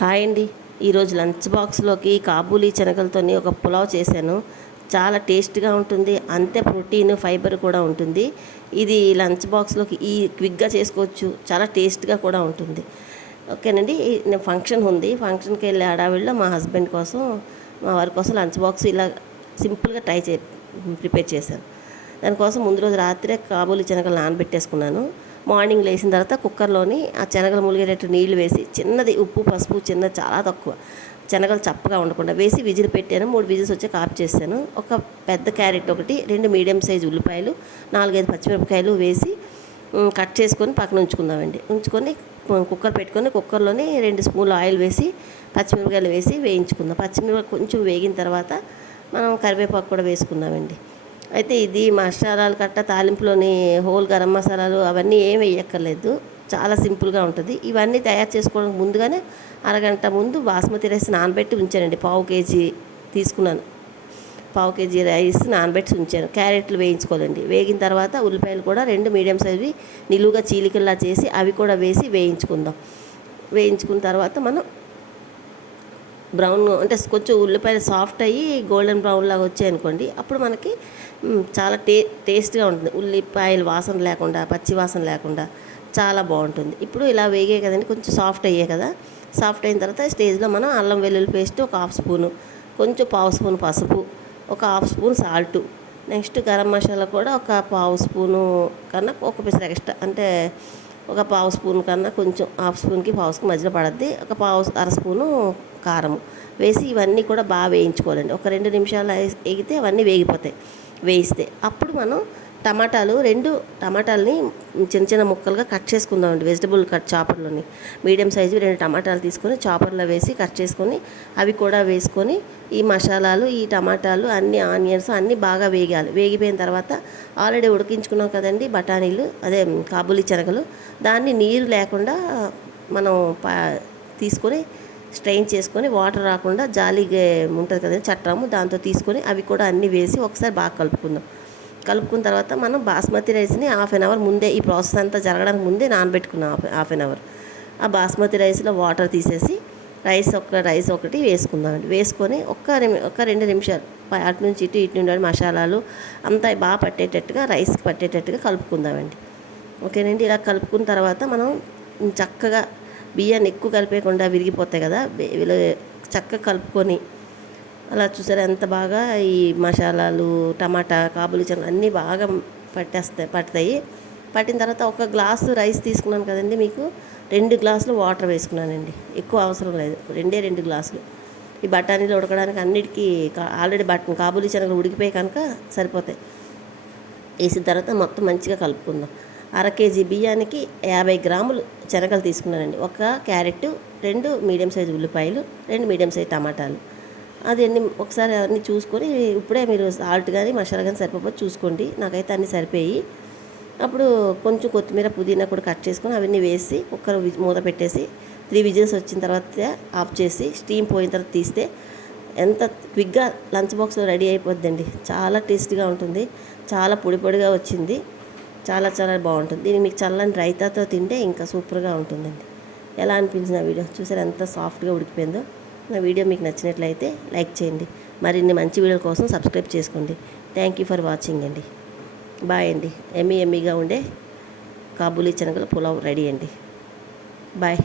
Hi అండి. ఈరోజు lunch బాక్స్లోకి కాబూలీ శనగలతో ఒక పులావ్ చేశాను. చాలా టేస్ట్గా ఉంటుంది, అంతే ప్రోటీన్ ఫైబర్ కూడా ఉంటుంది. ఇది లంచ్ బాక్స్లోకి క్విక్గా చేసుకోవచ్చు, చాలా టేస్ట్గా కూడా ఉంటుంది. ఓకేనండి. నేను ఫంక్షన్ ఉంది, ఫంక్షన్కి వెళ్ళే హడావిడిలో మా హస్బెండ్ కోసం, మా వారి కోసం లంచ్ బాక్స్ ఇలా సింపుల్గా ప్రిపేర్ చేశాను. దానికోసం ముందు రోజు రాత్రే కాబూలీ శనగలు నానబెట్టేసుకున్నాను. మార్నింగ్ లేచిన తర్వాత కుక్కర్లోని ఆ శనగలు ములిగేటట్టు నీళ్లు వేసి చిన్నది ఉప్పు పసుపు చిన్నది చాలా తక్కువ శనగలు చప్పగా ఉండకుండా వేసి విజిల్ పెట్టాను. 3 విజిల్స్ వచ్చాక ఆఫ్ చేశాను. ఒక పెద్ద క్యారెట్ ఒకటి, 2 మీడియం సైజు ఉల్లిపాయలు, 4-5 పచ్చిమిరపకాయలు వేసి కట్ చేసుకొని పక్కన ఉంచుకుందామండి. ఉంచుకొని కుక్కర్ పెట్టుకొని కుక్కర్లోని 2 స్పూన్లు ఆయిల్ వేసి పచ్చిమిరపకాయలు వేసి వేయించుకుందాం. పచ్చిమిరపకాయలు కొంచెం వేగిన తర్వాత మనం కరివేపాకు కూడా వేసుకుందామండి. అయితే ఇది మసాలాలు తాలింపులోని హోల్ గరం మసాలాలు అవన్నీ ఏం వేయక్కర్లేదు, చాలా సింపుల్గా ఉంటుంది. ఇవన్నీ తయారు చేసుకోవడానికి ముందుగానే అరగంట ముందు బాస్మతి రైస్ నానబెట్టి ఉంచానండి. పావు కేజీ తీసుకున్నాను, పావు కేజీ రైస్ నానబెట్టి ఉంచాను. క్యారెట్లు వేయించుకోవాలండి. వేగిన తర్వాత ఉల్లిపాయలు కూడా 2 మీడియం సైజువి నిలువుగా చీలికల్లా చేసి అవి కూడా వేసి వేయించుకుందాం. వేయించుకున్న తర్వాత మనం బ్రౌన్ అంటే కొంచెం ఉల్లిపాయలు సాఫ్ట్ అయ్యి గోల్డెన్ బ్రౌన్ లాగా వచ్చాయి అనుకోండి, అప్పుడు మనకి చాలా టేస్ట్గా ఉంటుంది. ఉల్లిపాయలు వాసన లేకుండా, పచ్చి వాసన లేకుండా చాలా బాగుంటుంది. ఇప్పుడు ఇలా వేగాయి కదండి, కొంచెం సాఫ్ట్ అయ్యాయి కదా. సాఫ్ట్ అయిన తర్వాత స్టేజ్లో మనం అల్లం వెల్లుల్లి పేస్ట్ ఒక 1/2 స్పూను, కొంచెం 1/2 స్పూన్ పసుపు, ఒక 1/2 spoon salt, next garam masala కూడా ఒక 1/2 స్పూను కన్నా ఒక పిసర ఎక్స్ట్రా, అంటే ఒక 1/2 స్పూన్ కన్నా కొంచెం 1/2 స్పూన్కి 1/2 స్పూన్ మధ్యలో పడద్ది. ఒక అర స్పూను కారం వేసి ఇవన్నీ కూడా బాగా వేయించుకోవాలండి. ఒక 2 నిమిషాలు వేగితే అవన్నీ వేగిపోతాయి. వేయిస్తే అప్పుడు మనం రెండు టమాటాలని చిన్న చిన్న ముక్కలుగా కట్ చేసుకుందామండి. వెజిటబుల్ చాపర్లోని మీడియం సైజు 2 టమాటాలు తీసుకొని చాపర్లో వేసి కట్ చేసుకొని అవి కూడా వేసుకొని ఈ మసాలాలు, ఈ టమాటాలు, అన్ని ఆనియన్స్ అన్నీ బాగా వేగాలి. వేగిపోయిన తర్వాత ఆల్రెడీ ఉడికించుకున్నాం కదండి బఠానీలు, అదే కాబూలీ శనగలు, దాన్ని నీరు లేకుండా మనం తీసుకొని స్ట్రెయిన్ చేసుకొని వాటర్ రాకుండా జాలీగా ఉంటుంది కదండి చట్టాము, దాంతో తీసుకొని అవి కూడా అన్నీ వేసి ఒకసారి బాగా కలుపుకుందాం. కలుపుకున్న తర్వాత మనం బాస్మతి రైస్ని 1/2 అవర్ ముందే, ఈ ప్రాసెస్ అంతా జరగడానికి ముందే నానబెట్టుకున్నాం 1/2 అవర్. ఆ బాస్మతి రైస్లో వాటర్ తీసేసి రైస్ ఒకటి వేసుకుందామండి. వేసుకొని ఒక 2 నిమిషాలు అటు నుంచి ఇటు నుండి మసాలాలు అంతా బాగా పట్టేటట్టుగా, రైస్కి పట్టేటట్టుగా కలుపుకుందామండి. ఓకేనండి. ఇలా కలుపుకున్న తర్వాత మనం చక్కగా బియ్యాన్ని ఎక్కువ కలిపేయకుండా విరిగిపోతాయి కదా, చక్కగా కలుపుకొని అలా చూసారా ఎంత బాగా ఈ మసాలాలు, టమాటా, కాబూలీ శనగలు అన్నీ బాగా పడతాయి. పట్టిన తర్వాత ఒక గ్లాసు రైస్ తీసుకున్నాను కదండి, మీకు 2 గ్లాసులు వాటర్ వేసుకున్నానండి. ఎక్కువ అవసరం లేదు, 2 గ్లాసులు. ఈ బఠానీలు ఉడకడానికి అన్నిటికీ ఆల్రెడీ కాబూలీ శనగలు ఉడికిపోయి కనుక సరిపోతాయి. వేసిన తర్వాత మొత్తం మంచిగా కలుపుకుందాం. 1/2 కేజీ బియ్యానికి 50 గ్రాములు శనగలు తీసుకున్నానండి. ఒక క్యారెట్, 2 మీడియం సైజు ఉల్లిపాయలు, 2 మీడియం సైజు టమాటాలు, అది ఒకసారి అన్నీ చూసుకొని ఇప్పుడే మీరు సాల్ట్ కానీ మసాలా కానీ సరిపోతే చూసుకోండి. నాకైతే అన్నీ సరిపోయి. అప్పుడు కొంచెం కొత్తిమీర, పుదీనా కూడా కట్ చేసుకొని అవన్నీ వేసి కుక్కర్ మూత పెట్టేసి 3 విజిల్స్ వచ్చిన తర్వాత ఆఫ్ చేసి స్టీమ్ పోయిన తర్వాత తీస్తే ఎంత క్విక్గా లంచ్ బాక్స్లో రెడీ అయిపోద్దండి. చాలా టేస్ట్గా ఉంటుంది, చాలా పొడి పొడిగా వచ్చింది, చాలా చాలా బాగుంటుంది. దీన్ని మీకు చల్లని రైతాతో తింటే ఇంకా సూపర్గా ఉంటుందండి. ఎలా అనిపించింది ఆ వీడియో? చూసారు ఎంత సాఫ్ట్గా ఉడికిపోయిందో. నా వీడియో మీకు నచ్చినట్లయితే లైక్ చేయండి. మరిన్ని మంచి వీడియోల కోసం సబ్స్క్రైబ్ చేసుకోండి. థ్యాంక్ యూ ఫర్ వాచింగ్ అండి. బాయ్ అండి. ఎమ్మీగా ఉండే కాబూలీ శనగల పులావ్ రెడీ అండి. బాయ్.